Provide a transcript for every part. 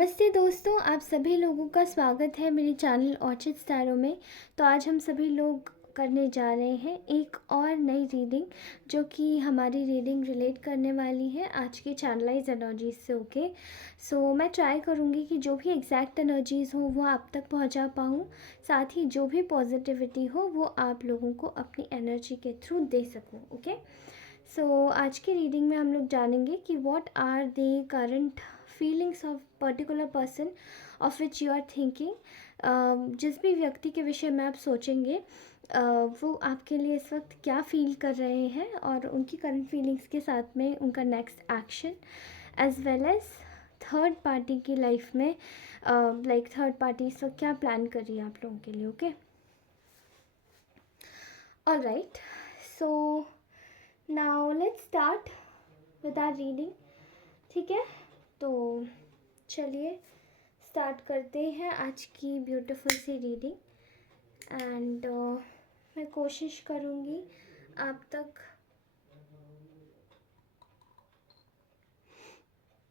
नमस्ते दोस्तों, आप सभी लोगों का स्वागत है मेरे चैनल ऑर्चिड स्टैरो में। तो आज हम सभी लोग करने जा रहे हैं एक और नई रीडिंग, जो कि हमारी रीडिंग रिलेट करने वाली है आज की चैनलाइज एनर्जीज से। ओके, सो मैं ट्राई करूँगी कि जो भी एग्जैक्ट एनर्जीज़ हो वो आप तक पहुँचा पाऊँ, साथ ही जो भी पॉजिटिविटी हो वो आप लोगों को अपनी एनर्जी के थ्रू दे सकूँ। ओके, सो आज की रीडिंग में हम लोग जानेंगे कि what are the current feelings of particular person of which you are thinking. जिस भी व्यक्ति के विषय में आप सोचेंगे वो आपके लिए इस वक्त क्या फील कर रहे हैं, और उनकी करंट फीलिंग्स के साथ में उनका next action, as well as third party की लाइफ में लाइक थर्ड पार्टी इस वक्त क्या प्लान कर रही है आप लोगों के लिए। Okay, alright, so now let's start with our reading. ठीक है, तो चलिए स्टार्ट करते हैं आज की ब्यूटीफुल सी रीडिंग। एंड मैं कोशिश करूँगी आप तक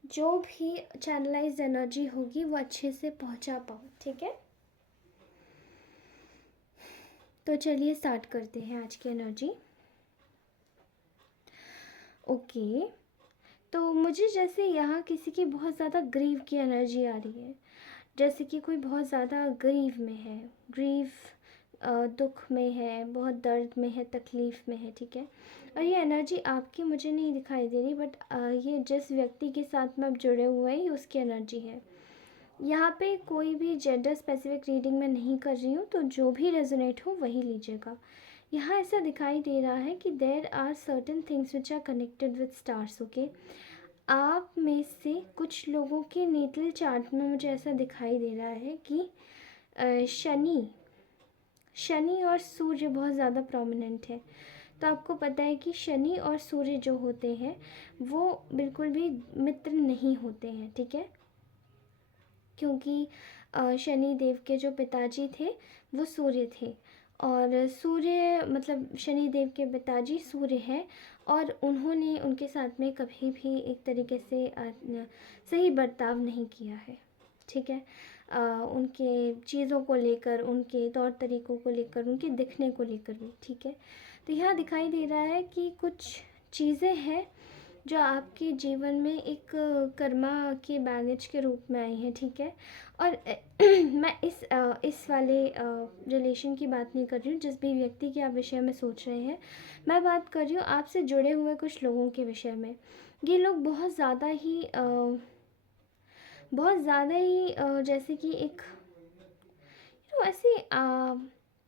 जो भी चैनलाइज एनर्जी होगी वो अच्छे से पहुँचा पाऊँ। ठीक है, तो चलिए स्टार्ट करते हैं आज की एनर्जी। ओके, तो मुझे जैसे यहाँ किसी की बहुत ज़्यादा ग्रीव की एनर्जी आ रही है, जैसे कि कोई बहुत ज़्यादा ग्रीव में है, ग्रीव दुख में है, बहुत दर्द में है, तकलीफ़ में है। ठीक है, और ये एनर्जी आपकी मुझे नहीं दिखाई दे रही, बट ये जिस व्यक्ति के साथ में आप जुड़े हुए हैं ये उसकी एनर्जी है। यहाँ पे कोई भी जेंडर स्पेसिफिक रीडिंग मैं नहीं कर रही हूँ, तो जो भी रेजोनेट हो वही लीजिएगा। यहाँ ऐसा दिखाई दे रहा है कि there are certain things which are connected with stars. Okay, आप में से कुछ लोगों के नेटल चार्ट में मुझे ऐसा दिखाई दे रहा है कि शनि और सूर्य बहुत ज़्यादा प्रोमिनेंट है। तो आपको पता है कि शनि और सूर्य जो होते हैं वो बिल्कुल भी मित्र नहीं होते हैं। ठीक है, क्योंकि शनि देव के जो पिताजी थे वो सूर्य थे, और सूर्य मतलब शनि देव के पिताजी सूर्य हैं, और उन्होंने उनके साथ में कभी भी एक तरीके से सही बर्ताव नहीं किया है। ठीक है, उनके चीज़ों को लेकर, उनके तौर तरीक़ों को लेकर, उनके दिखने को लेकर भी। ठीक है, तो यहाँ दिखाई दे रहा है कि कुछ चीज़ें हैं जो आपके जीवन में एक कर्मा के बैगेज के रूप में आई हैं। ठीक है, और मैं इस वाले रिलेशन की बात नहीं कर रही हूँ जिस भी व्यक्ति के आप विषय में सोच रहे हैं। मैं बात कर रही हूँ आपसे जुड़े हुए कुछ लोगों के विषय में। ये लोग बहुत ज़्यादा ही जैसे कि एक ऐसी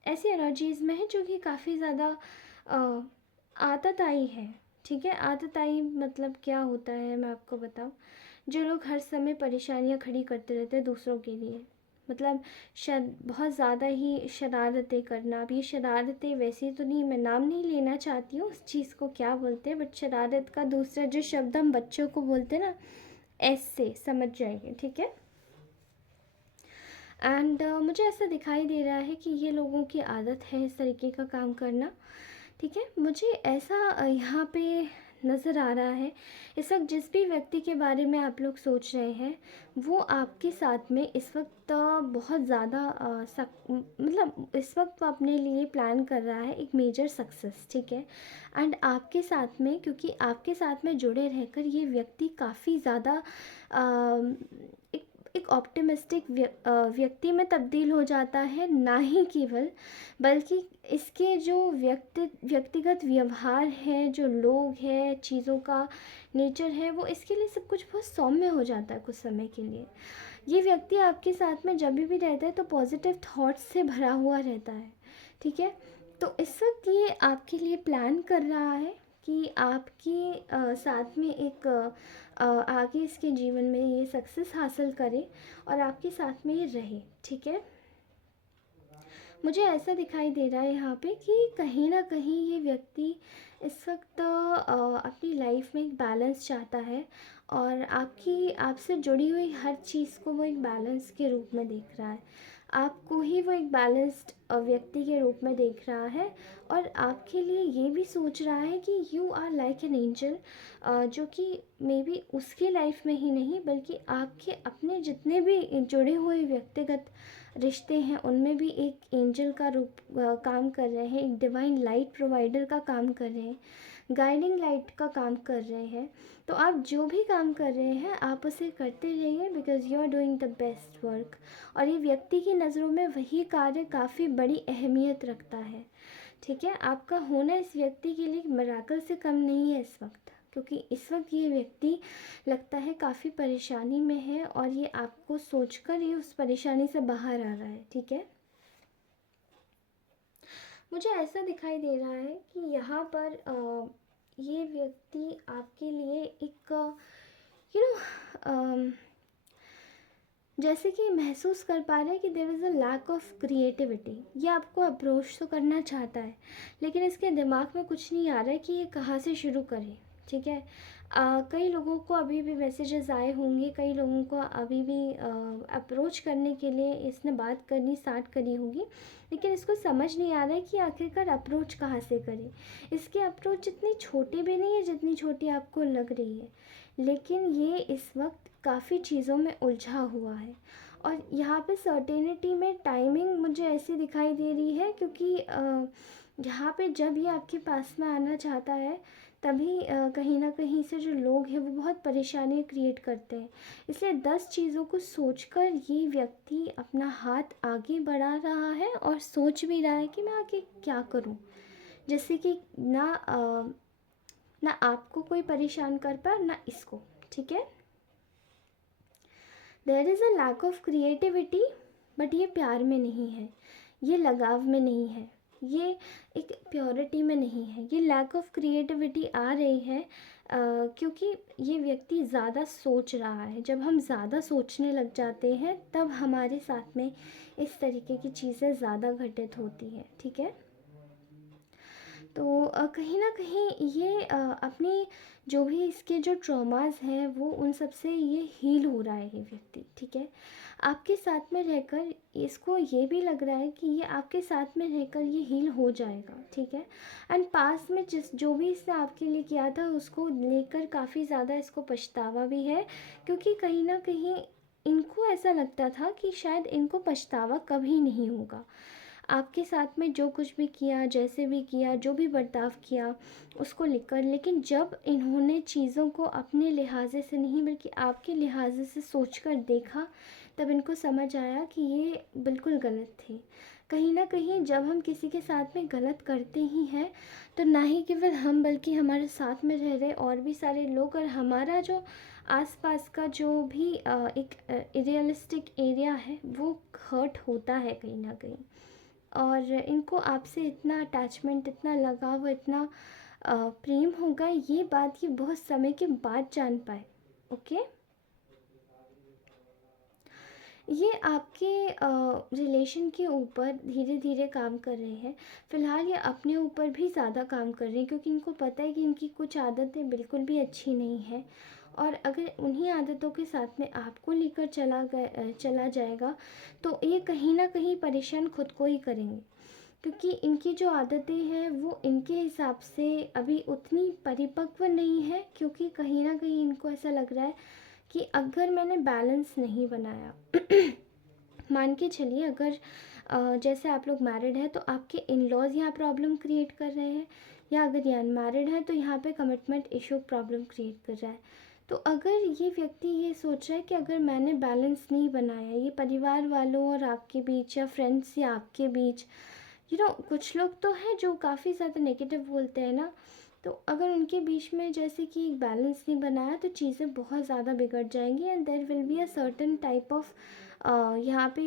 ऐसी एनर्जीज़ में है जो कि काफ़ी ज़्यादा आतताई है। ठीक है, आतताई मतलब क्या होता है मैं आपको बताऊँ। जो लोग हर समय परेशानियाँ खड़ी करते रहते हैं दूसरों के लिए, मतलब बहुत ज़्यादा ही शरारतें करना। अब ये शरारतें वैसे तो नहीं, मैं नाम नहीं लेना चाहती हूँ उस चीज़ को क्या बोलते हैं, बट शरारत का दूसरा जो शब्द हम बच्चों को बोलते हैं ना, ऐसे समझ जाइए। ठीक है, एंड मुझे ऐसा दिखाई दे रहा है कि ये लोगों की आदत है इस तरीके का काम करना। ठीक है, मुझे ऐसा यहाँ पे नज़र आ रहा है इस वक्त जिस भी व्यक्ति के बारे में आप लोग सोच रहे हैं वो आपके साथ में इस वक्त बहुत ज़्यादा मतलब इस वक्त वो अपने लिए प्लान कर रहा है एक मेजर सक्सेस। ठीक है, एंड आपके साथ में, क्योंकि आपके साथ में जुड़े रहकर ये व्यक्ति काफ़ी ज़्यादा एक एक ऑप्टिमिस्टिक व्यक्ति में तब्दील हो जाता है, ना ही केवल बल्कि इसके जो व्यक्तिगत व्यवहार है, जो लोग हैं, चीज़ों का नेचर है, वो इसके लिए सब कुछ बहुत सौम्य हो जाता है कुछ समय के लिए। ये व्यक्ति आपके साथ में जब भी रहता है तो पॉजिटिव थॉट्स से भरा हुआ रहता है। ठीक है, तो इस वक्त ये आपके लिए प्लान कर रहा है कि आपके साथ में एक आगे इसके जीवन में ये सक्सेस हासिल करे और आपके साथ में ये रहे। ठीक है, मुझे ऐसा दिखाई दे रहा है यहाँ पे कि कहीं ना कहीं ये व्यक्ति इस वक्त अपनी लाइफ में एक बैलेंस चाहता है, और आपसे जुड़ी हुई हर चीज़ को वो एक बैलेंस के रूप में देख रहा है। आपको ही वो एक बैलेंस्ड व्यक्ति के रूप में देख रहा है, और आपके लिए ये भी सोच रहा है कि you are like an angel, जो कि मे बी उसकी लाइफ में ही नहीं बल्कि आपके अपने जितने भी जुड़े हुए व्यक्तिगत रिश्ते हैं उनमें भी एक एंजल का रूप काम कर रहे हैं, एक डिवाइन लाइट प्रोवाइडर का काम कर रहे हैं, गाइडिंग लाइट का काम कर रहे हैं। तो आप जो भी काम कर रहे हैं आप उसे करते रहिए, because you are doing the best work. और ये व्यक्ति की नज़रों में वही कार्य काफ़ी बड़ी अहमियत रखता है। ठीक है, आपका होना इस व्यक्ति के लिए मिराकल से कम नहीं है इस वक्त, क्योंकि इस वक्त ये व्यक्ति लगता है काफ़ी परेशानी में है, और ये आपको सोचकर ये उस परेशानी से बाहर आ रहा है। ठीक है, मुझे ऐसा दिखाई दे रहा है कि यहाँ पर ये व्यक्ति आपके लिए एक यू नो जैसे कि महसूस कर पा रहे हैं कि there is a lack of creativity. ये आपको अप्रोच तो करना चाहता है, लेकिन इसके दिमाग में कुछ नहीं आ रहा है कि ये कहाँ से शुरू करे। ठीक है, कई लोगों को अभी भी मैसेजेस आए होंगे, कई लोगों को अभी भी अप्रोच करने के लिए इसने बात करनी स्टार्ट करी होगी, लेकिन इसको समझ नहीं आ रहा है कि आखिरकार अप्रोच कहाँ से करे। इसके अप्रोच इतनी छोटी भी नहीं है जितनी छोटी आपको लग रही है, लेकिन ये इस वक्त काफ़ी चीज़ों में उलझा हुआ है। और यहाँ पे सर्टेनिटी में टाइमिंग मुझे ऐसी दिखाई दे रही है, क्योंकि यहाँ पे जब ये आपके पास में आना चाहता है तभी कहीं ना कहीं से जो लोग हैं वो बहुत परेशानी क्रिएट करते हैं। इसलिए 10 चीज़ों को सोचकर ये व्यक्ति अपना हाथ आगे बढ़ा रहा है और सोच भी रहा है कि मैं आगे क्या करूँ, जिससे कि ना आपको कोई परेशान कर पाए ना इसको। ठीक है, there is a lack of creativity, but ये प्यार में नहीं है, ये लगाव में नहीं है, ये एक प्योरिटी में नहीं है। ये लैक ऑफ क्रिएटिविटी आ रही है क्योंकि ये व्यक्ति ज़्यादा सोच रहा है। जब हम ज़्यादा सोचने लग जाते हैं तब हमारे साथ में इस तरीके की चीज़ें ज़्यादा घटित होती हैं। ठीक है, तो कहीं न कहीं ये अपनी जो भी इसके जो ट्रॉमास हैं वो उन सब से ये हील हो रहा है ये व्यक्ति। ठीक है, आपके साथ में रहकर इसको ये भी लग रहा है कि ये आपके साथ में रहकर ये हील हो जाएगा। ठीक है, एंड पास में जिस जो भी इसने आपके लिए किया था उसको लेकर काफ़ी ज़्यादा इसको पछतावा भी है, क्योंकि कहीं न कहीं इनको ऐसा लगता था कि शायद इनको पछतावा कभी नहीं होगा। आपके साथ में जो कुछ भी किया, जैसे भी किया, जो भी बर्ताव किया उसको लेकर, लेकिन जब इन्होंने चीज़ों को अपने लिहाजे से नहीं बल्कि आपके लिहाजे से सोचकर देखा तब इनको समझ आया कि ये बिल्कुल गलत थे। कहीं ना कहीं जब हम किसी के साथ में गलत करते ही हैं तो ना ही केवल हम बल्कि हमारे साथ में रह रहे और भी सारे लोग और हमारा जो आसपास का जो भी एक रियलिस्टिक एरिया है वो हर्ट होता है कहीं ना कहीं। और इनको आपसे इतना अटैचमेंट, इतना लगाव, इतना प्रेम होगा, ये बात ये बहुत समय के बाद जान पाए। ओके, ये आपके रिलेशन के ऊपर धीरे धीरे काम कर रहे हैं। फ़िलहाल ये अपने ऊपर भी ज़्यादा काम कर रहे हैं, क्योंकि इनको पता है कि इनकी कुछ आदतें बिल्कुल भी अच्छी नहीं हैं, और अगर उन्हीं आदतों के साथ में आपको लेकर चला जाएगा तो ये कहीं ना कहीं परेशान खुद को ही करेंगे, क्योंकि इनकी जो आदतें हैं वो इनके हिसाब से अभी उतनी परिपक्व नहीं है, क्योंकि कहीं ना कहीं इनको ऐसा लग रहा है कि अगर मैंने बैलेंस नहीं बनाया मान के चलिए अगर जैसे आप लोग मैरिड हैं तो आपके इन लॉज यहाँ प्रॉब्लम क्रिएट कर रहे हैं, या अगर ये अनमैरिड है तो यहाँ पे कमिटमेंट इशू प्रॉब्लम क्रिएट कर रहा है। तो अगर ये व्यक्ति ये सोच रहा है कि अगर मैंने बैलेंस नहीं बनाया, ये परिवार वालों और आपके बीच या फ्रेंड्स या आपके बीच, कुछ लोग तो हैं जो काफ़ी ज़्यादा नेगेटिव बोलते हैं ना, तो अगर उनके बीच में जैसे कि एक बैलेंस नहीं बनाया तो चीज़ें बहुत ज़्यादा बिगड़ जाएंगी, and there will be a certain type of यहाँ पे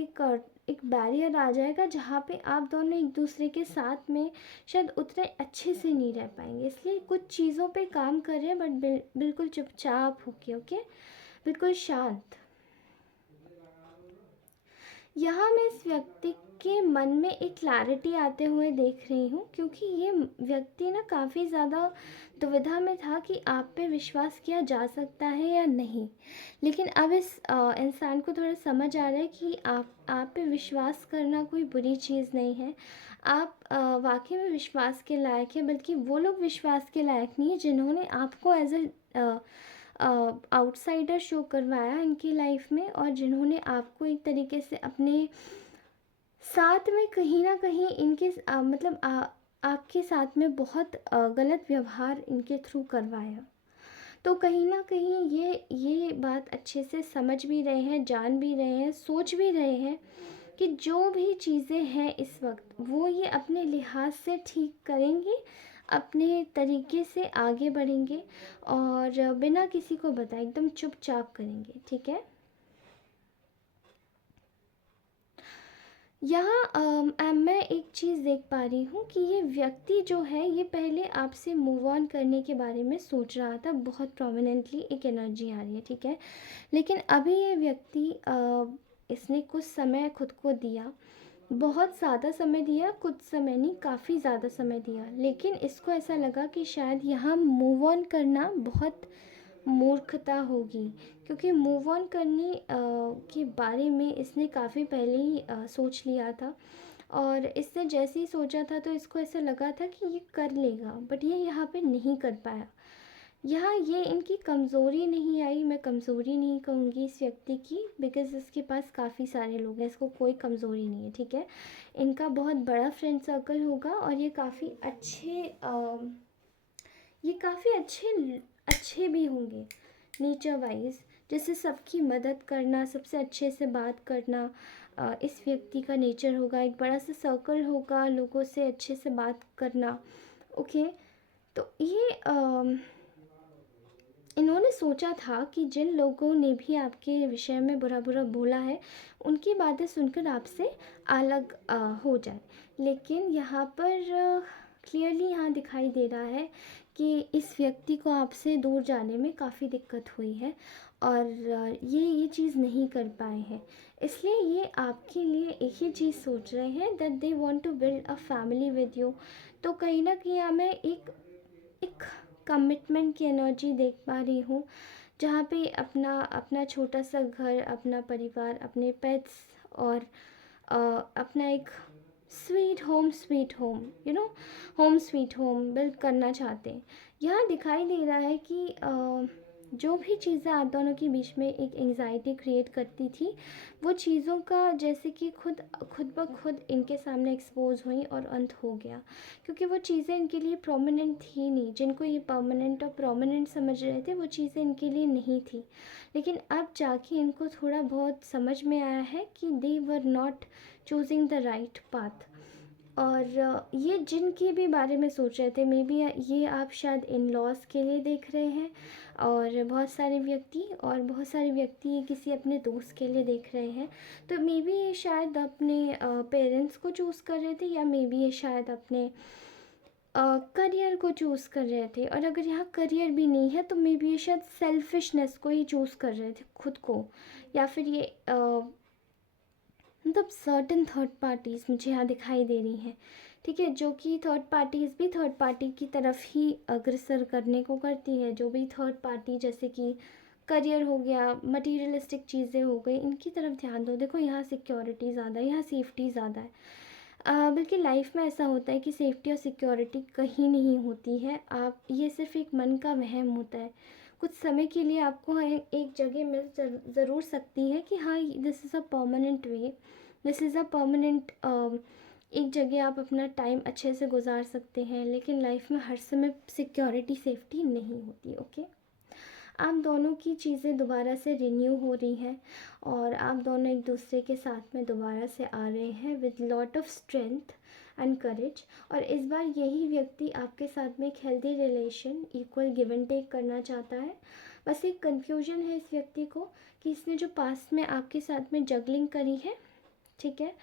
एक बैरियर आ जाएगा जहाँ पे आप दोनों एक दूसरे के साथ में शायद उतने अच्छे से नहीं रह पाएंगे। इसलिए कुछ चीज़ों पे काम कर रहे हैं, बट बिल्कुल चुपचाप होके। ओके, बिल्कुल शांत। यहाँ मैं इस व्यक्ति आपके मन में एक क्लैरिटी आते हुए देख रही हूँ, क्योंकि ये व्यक्ति ना काफ़ी ज़्यादा दुविधा में था कि आप पे विश्वास किया जा सकता है या नहीं। लेकिन अब इस इंसान को थोड़ा समझ आ रहा है कि आप पे विश्वास करना कोई बुरी चीज़ नहीं है। आप वाक़ई में विश्वास के लायक हैं, बल्कि वो लोग विश्वास के लायक नहीं है जिन्होंने आपको एज़ अ आउटसाइडर शो करवाया इनकी लाइफ में, और जिन्होंने आपको एक तरीके से अपने साथ में कहीं न कहीं इनके मतलब आपके साथ में बहुत गलत व्यवहार इनके थ्रू करवाया। तो कहीं न कहीं ये बात अच्छे से समझ भी रहे हैं, जान भी रहे हैं, सोच भी रहे हैं कि जो भी चीज़ें हैं इस वक़्त, वो ये अपने लिहाज से ठीक करेंगे, अपने तरीके से आगे बढ़ेंगे, और बिना किसी को बताए एकदम चुपचाप करेंगे, ठीक है? यहाँ मैं एक चीज़ देख पा रही हूँ कि ये व्यक्ति जो है, ये पहले आपसे मूव ऑन करने के बारे में सोच रहा था, बहुत प्रोमिनेंटली एक एनर्जी आ रही है, ठीक है? लेकिन अभी ये व्यक्ति इसने कुछ समय खुद को दिया, बहुत ज़्यादा समय दिया, कुछ समय नहीं, काफ़ी ज़्यादा समय दिया, लेकिन इसको ऐसा लगा कि शायद यहाँ मूव ऑन करना बहुत मूर्खता होगी, क्योंकि मूव ऑन करने के बारे में इसने काफ़ी पहले ही सोच लिया था, और इसने जैसे ही सोचा था तो इसको ऐसा लगा था कि ये कर लेगा, बट ये यहाँ पे नहीं कर पाया। यहाँ ये इनकी कमज़ोरी नहीं आई, मैं कमज़ोरी नहीं कहूँगी इस व्यक्ति की, बिकॉज़ इसके पास काफ़ी सारे लोग हैं, इसको कोई कमज़ोरी नहीं है, ठीक है? इनका बहुत बड़ा फ्रेंड सर्कल होगा, और ये काफ़ी अच्छे भी होंगे नेचर वाइज, जैसे सबकी मदद करना, सबसे अच्छे से बात करना, इस व्यक्ति का नेचर होगा। एक बड़ा सा सर्कल होगा, लोगों से अच्छे से बात करना, ओके। तो ये इन्होंने सोचा था कि जिन लोगों ने भी आपके विषय में बुरा बुरा बोला है, उनकी बातें सुनकर आपसे अलग हो जाए। लेकिन यहाँ पर क्लियरली यहाँ दिखाई दे रहा है कि इस व्यक्ति को आपसे दूर जाने में काफ़ी दिक्कत हुई है, और ये चीज़ नहीं कर पाए हैं। इसलिए ये आपके लिए एक ही चीज़ सोच रहे हैं, that they want to build a family with you. तो कहीं ना कहीं हमें एक कमिटमेंट की एनर्जी देख पा रही हूँ, जहाँ पे अपना अपना छोटा सा घर, अपना परिवार, अपने पेट्स, और अ, अपना एक sweet home, home sweet home build करना चाहते हैं। यहाँ दिखाई दे रहा है कि जो भी चीज़ें आप दोनों के बीच में एक एंजाइटी क्रिएट करती थी, वो चीज़ों का जैसे कि खुद ब खुद इनके सामने एक्सपोज हुई और अंत हो गया, क्योंकि वो चीज़ें इनके लिए प्रोमिनेंट थी नहीं। जिनको ये परमानेंट और प्रोमिनेंट समझ रहे थे, वो चीज़ें इनके लिए नहीं थी। लेकिन अब जाके इनको थोड़ा बहुत समझ में आया है कि they were not choosing the right path. और ये जिनके भी बारे में सोच रहे थे, मे बी ये आप शायद इन लॉज के लिए देख रहे हैं, और बहुत सारे व्यक्ति ये किसी अपने दोस्त के लिए देख रहे हैं। तो मे बी ये शायद अपने पेरेंट्स को चूज़ कर रहे थे, या मे बी ये शायद अपने करियर को चूज़ कर रहे थे। और अगर यहाँ करियर भी नहीं है, तो मे बी ये शायद सेल्फिशनेस को ही चूज़ कर रहे थे, खुद को। या फिर ये मतलब सर्टेन थर्ड पार्टीज़ मुझे यहाँ दिखाई दे रही हैं, ठीक है? जो कि थर्ड पार्टीज़ भी थर्ड पार्टी की तरफ ही अग्रसर करने को करती है। जो भी थर्ड पार्टी, जैसे कि करियर हो गया, मटीरियलिस्टिक चीज़ें हो गई, इनकी तरफ ध्यान दो। देखो, यहाँ सिक्योरिटी ज़्यादा है, यहाँ सेफ्टी ज़्यादा है। बल्कि लाइफ में ऐसा होता है कि सेफ्टी और सिक्योरिटी कहीं नहीं होती है। आप ये सिर्फ एक मन का वहम होता है। कुछ समय के लिए आपको एक जगह मिल ज़रूर सकती है कि हाँ, this is a permanent way, this is a permanent एक जगह आप अपना टाइम अच्छे से गुजार सकते हैं। लेकिन लाइफ में हर समय सिक्योरिटी सेफ्टी नहीं होती, ओके? आप दोनों की चीज़ें दोबारा से रिन्यू हो रही हैं, और आप दोनों एक दूसरे के साथ में दोबारा से आ रहे हैं with lot of strength and courage. और इस बार यही व्यक्ति आपके साथ में एक healthy relation, equal give and take करना चाहता है। बस एक कन्फ्यूजन है इस व्यक्ति को कि इसने जो पास्ट में आपके साथ में जगलिंग करी है, ठीक है,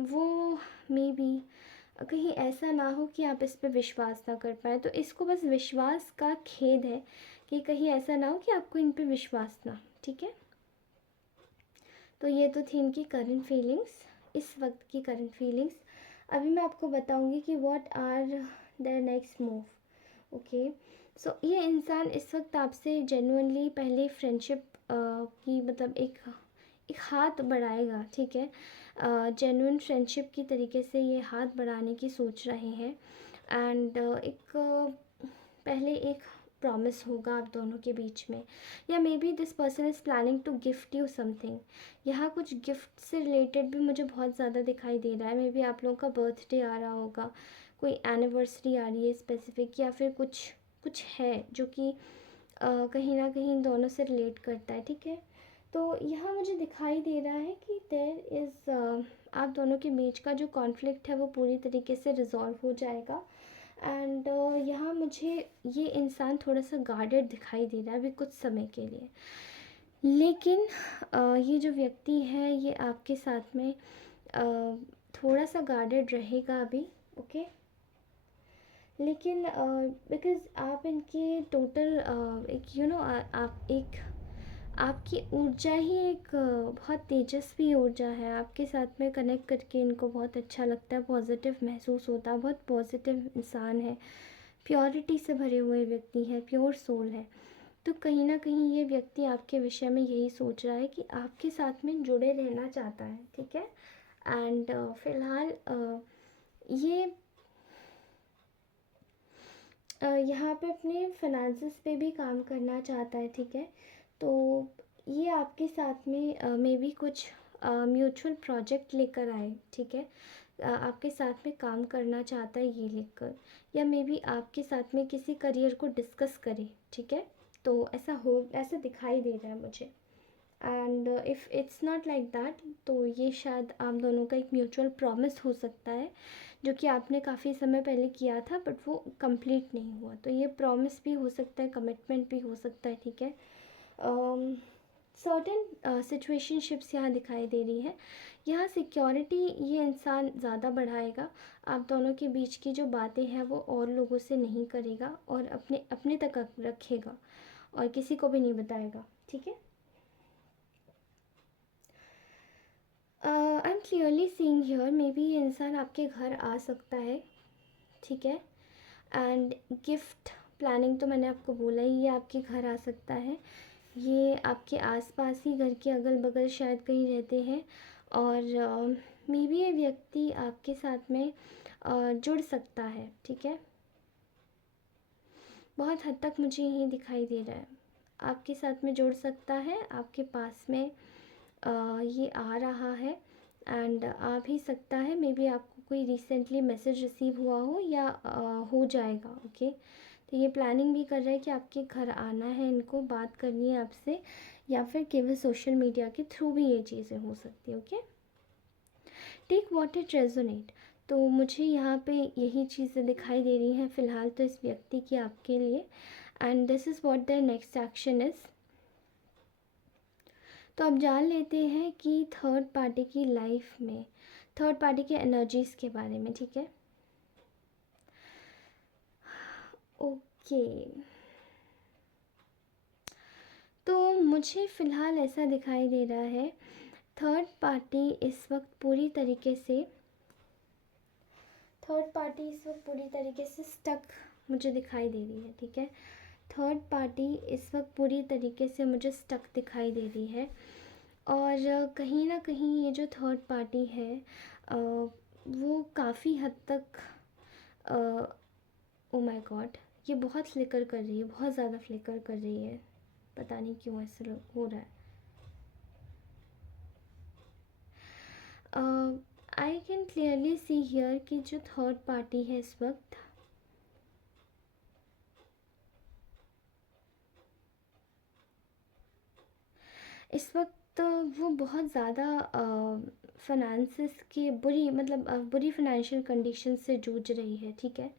वो मे बी कहीं ऐसा ना हो कि आप इस पे विश्वास ना कर पाएँ। तो इसको बस विश्वास का खेद है कि कहीं ऐसा ना हो कि आपको इन पे विश्वास ना हो, ठीक है? तो ये तो थी इनकी करंट फीलिंग्स, इस वक्त की करंट फीलिंग्स। अभी मैं आपको बताऊंगी कि what are their next move. Okay, so ये इंसान इस वक्त आपसे जेन्युइनली पहले फ्रेंडशिप की मतलब एक हाथ बढ़ाएगा, ठीक है। जेन्युइन फ्रेंडशिप की तरीके से ये हाथ बढ़ाने की सोच रहे हैं। एंड एक पहले एक प्रॉमिस होगा आप दोनों के बीच में, या maybe this person is planning to gift you something. यहाँ कुछ गिफ्ट से रिलेटेड भी मुझे बहुत ज़्यादा दिखाई दे रहा है। मे बी आप लोगों का बर्थडे आ रहा होगा, कोई एनिवर्सरी आ रही है स्पेसिफिक, या फिर कुछ कुछ है जो कि कहीं ना कहीं इन दोनों से रिलेट करता है, ठीक है। तो यहाँ मुझे दिखाई दे रहा है कि देयर इज़ आप दोनों के बीच का जो कॉन्फ्लिक्ट है वो पूरी तरीके से रिजॉल्व हो जाएगा। एंड यहाँ मुझे ये इंसान थोड़ा सा गार्डेड दिखाई दे रहा है अभी कुछ समय के लिए। लेकिन ये जो व्यक्ति है ये आपके साथ में थोड़ा सा गार्डेड रहेगा अभी, ओके। लेकिन बिकॉज़ आप इनके टोटल एक आप एक आपकी ऊर्जा ही एक बहुत तेजस्वी ऊर्जा है। आपके साथ में कनेक्ट करके इनको बहुत अच्छा लगता है, पॉजिटिव महसूस होता है, बहुत पॉजिटिव इंसान है, प्योरिटी से भरे हुए व्यक्ति हैं, प्योर सोल है। तो कहीं ना कहीं ये व्यक्ति आपके विषय में यही सोच रहा है कि आपके साथ में जुड़े रहना चाहता है, ठीक है। एंड फ़िलहाल ये यहाँ पे अपने फिनेंसेस पे भी काम करना चाहता है, ठीक है। तो ये आपके साथ में मे बी कुछ म्यूचुअल प्रोजेक्ट लेकर आए, ठीक है। आपके साथ में काम करना चाहता है ये लेकर, या मे बी आपके साथ में किसी करियर को डिस्कस करे, ठीक है। तो ऐसा दिखाई दे रहा है मुझे। And if it's not like that, तो ये शायद आप दोनों का एक म्यूचुअल प्रॉमिस हो सकता है जो कि आपने काफ़ी समय पहले किया था बट वो कंप्लीट नहीं हुआ। तो ये प्रॉमिस भी हो सकता है, कमिटमेंट भी हो सकता है, ठीक है। सर्टेन सिचुएशनशिप्स यहाँ दिखाई दे रही है। यहाँ सिक्योरिटी ये इंसान ज़्यादा बढ़ाएगा, आप दोनों के बीच की जो बातें हैं वो और लोगों से नहीं करेगा और अपने अपने तक रखेगा और किसी को भी नहीं बताएगा, ठीक है। I am clearly seeing here may be ये इंसान आपके घर आ सकता है, ठीक है। एंड गिफ्ट प्लानिंग तो मैंने आपको बोला ही, ये आपके घर आ सकता है। ये आपके आसपास ही, घर के अगल बगल शायद कहीं रहते हैं। और मे बी ये व्यक्ति आपके साथ में जुड़ सकता है, ठीक है। बहुत हद तक मुझे यही दिखाई दे रहा है, आपके साथ में जुड़ सकता है, आपके पास में ये आ रहा है। एंड आ भी सकता है, मे बी आपको कोई रिसेंटली मैसेज रिसीव हुआ हो या हो जाएगा, ओके। तो ये प्लानिंग भी कर रहा है कि आपके घर आना है, इनको बात करनी है आपसे, या फिर केवल सोशल मीडिया के थ्रू भी ये चीज़ें हो सकती है, okay. Take what it resonate. तो मुझे यहाँ पे यही चीज़ें दिखाई दे रही हैं फ़िलहाल तो इस व्यक्ति की आपके लिए। And this is what their next action is. तो अब जान लेते हैं कि थर्ड पार्टी की लाइफ में थर्ड पार्टी के एनर्जीज़ के बारे में, ठीक है। ओके, तो मुझे फ़िलहाल ऐसा दिखाई दे रहा है, थर्ड पार्टी इस वक्त पूरी तरीके से स्टक मुझे दिखाई दे रही है, ठीक है। थर्ड पार्टी इस वक्त पूरी तरीके से मुझे स्टक दिखाई दे रही है। और कहीं ना कहीं ये जो थर्ड पार्टी है वो काफ़ी हद तक ओ माय गॉड, ये बहुत फ्लिकर कर रही है, बहुत ज़्यादा फ्लिकर कर रही है, पता नहीं क्यों ऐसा हो रहा है। I can clearly see here कि जो थर्ड पार्टी है इस वक्त तो वो बहुत ज़्यादा फाइनेंसिस की बुरी फाइनेंशियल कंडीशन से जूझ रही है, ठीक है।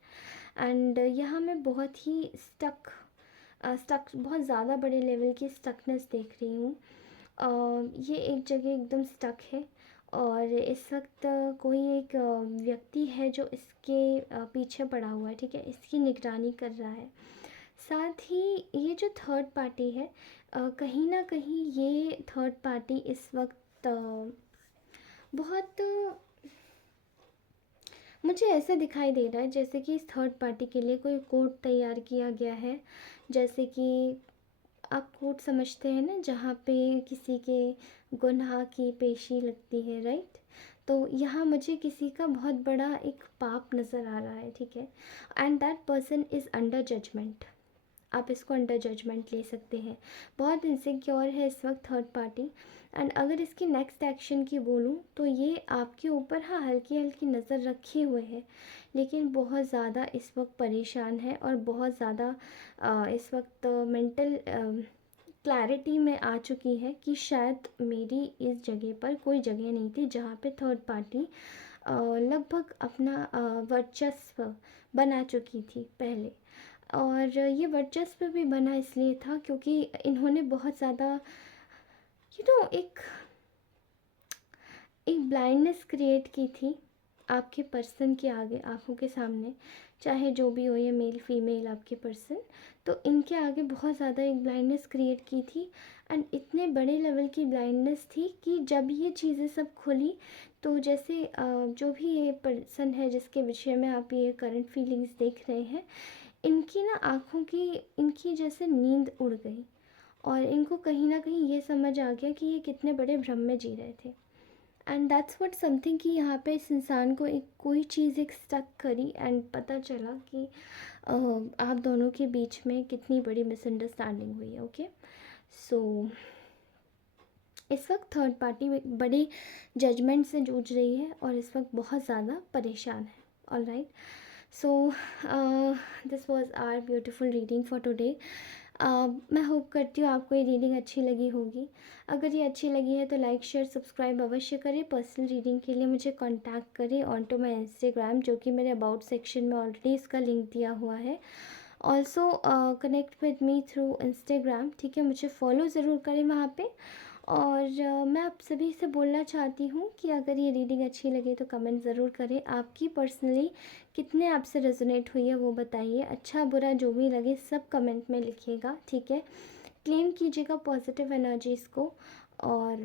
एंड यहाँ मैं बहुत ही स्टक बहुत ज़्यादा बड़े लेवल की स्टकनेस देख रही हूँ। ये एक जगह एकदम स्टक है और इस वक्त कोई एक व्यक्ति है जो इसके पीछे पड़ा हुआ है, ठीक है, इसकी निगरानी कर रहा है। साथ ही ये जो थर्ड पार्टी है कहीं ना कहीं ये थर्ड पार्टी इस वक्त बहुत मुझे ऐसा दिखाई दे रहा है जैसे कि इस थर्ड पार्टी के लिए कोई कोड तैयार किया गया है। जैसे कि आप कोर्ट समझते हैं ना, जहाँ पे किसी के गुनाह की पेशी लगती है, राइट। तो यहाँ मुझे किसी का बहुत बड़ा एक पाप नज़र आ रहा है, ठीक है। And that person is under judgment. आप इसको अंडर जजमेंट ले सकते हैं। बहुत इनसिक्योर है इस वक्त थर्ड पार्टी। एंड अगर इसकी नेक्स्ट एक्शन की बोलूँ तो ये आपके ऊपर हाँ हल्की हल्की नज़र रखे हुए है, लेकिन बहुत ज़्यादा इस वक्त परेशान है और बहुत ज़्यादा इस वक्त मेंटल क्लैरिटी में आ चुकी है कि शायद मेरी इस जगह पर कोई जगह नहीं थी जहाँ पे थर्ड पार्टी लगभग अपना वर्चस्व बना चुकी थी पहले। और ये वर्चस्व भी बना इसलिए था क्योंकि इन्होंने बहुत ज़्यादा एक ब्लाइंडनेस क्रिएट की थी आपके पर्सन के आगे, आंखों के सामने, चाहे जो भी हो, ये मेल फीमेल आपके पर्सन, तो इनके आगे बहुत ज़्यादा एक ब्लाइंडनेस क्रिएट की थी। एंड इतने बड़े लेवल की ब्लाइंडनेस थी कि जब ये चीज़ें सब खुली तो जैसे जो भी ये पर्सन है जिसके विषय में आप ये करंट फीलिंग्स देख रहे हैं, इनकी ना आँखों की, इनकी जैसे नींद उड़ गई और इनको कहीं ना कहीं ये समझ आ गया कि ये कितने बड़े भ्रम में जी रहे थे। एंड दैट्स व्हाट समथिंग कि यहाँ पे इस इंसान को एक कोई चीज़ एक स्टक करी एंड पता चला कि आप दोनों के बीच में कितनी बड़ी मिसअंडरस्टैंडिंग हुई है। ओके, सो इस वक्त थर्ड पार्टी बड़े जजमेंट से जूझ रही है और इस वक्त बहुत ज़्यादा परेशान है। All right, so this was our beautiful reading for today. मैं होप करती हूँ आपको ये रीडिंग अच्छी लगी होगी। अगर ये अच्छी लगी है तो लाइक शेयर सब्सक्राइब अवश्य करें। पर्सनल रीडिंग के लिए मुझे कांटेक्ट करें ऑन टू माई इंस्टाग्राम, जो कि मेरे अबाउट सेक्शन में ऑलरेडी इसका लिंक दिया हुआ है। Also connect with me through Instagram, ठीक है, मुझे फॉलो ज़रूर करें वहाँ पे। और मैं आप सभी से बोलना चाहती हूँ कि अगर ये रीडिंग अच्छी लगे तो कमेंट ज़रूर करें। आपकी पर्सनली कितने आपसे रेजोनेट हुई है वो बताइए। अच्छा बुरा जो भी लगे सब कमेंट में लिखिएगा, ठीक है। क्लेम कीजिएगा पॉजिटिव एनर्जीज़ को और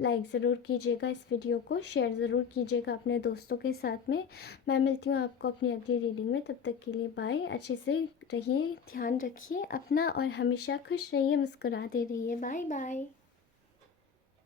लाइक ज़रूर कीजिएगा इस वीडियो को, शेयर ज़रूर कीजिएगा अपने दोस्तों के साथ में। मैं मिलती हूँ आपको अपनी अगली रीडिंग में, तब तक के लिए बाय। अच्छे से रहिए, ध्यान रखिए अपना और हमेशा खुश रहिए, मुस्कुराते रहिए। Bye bye.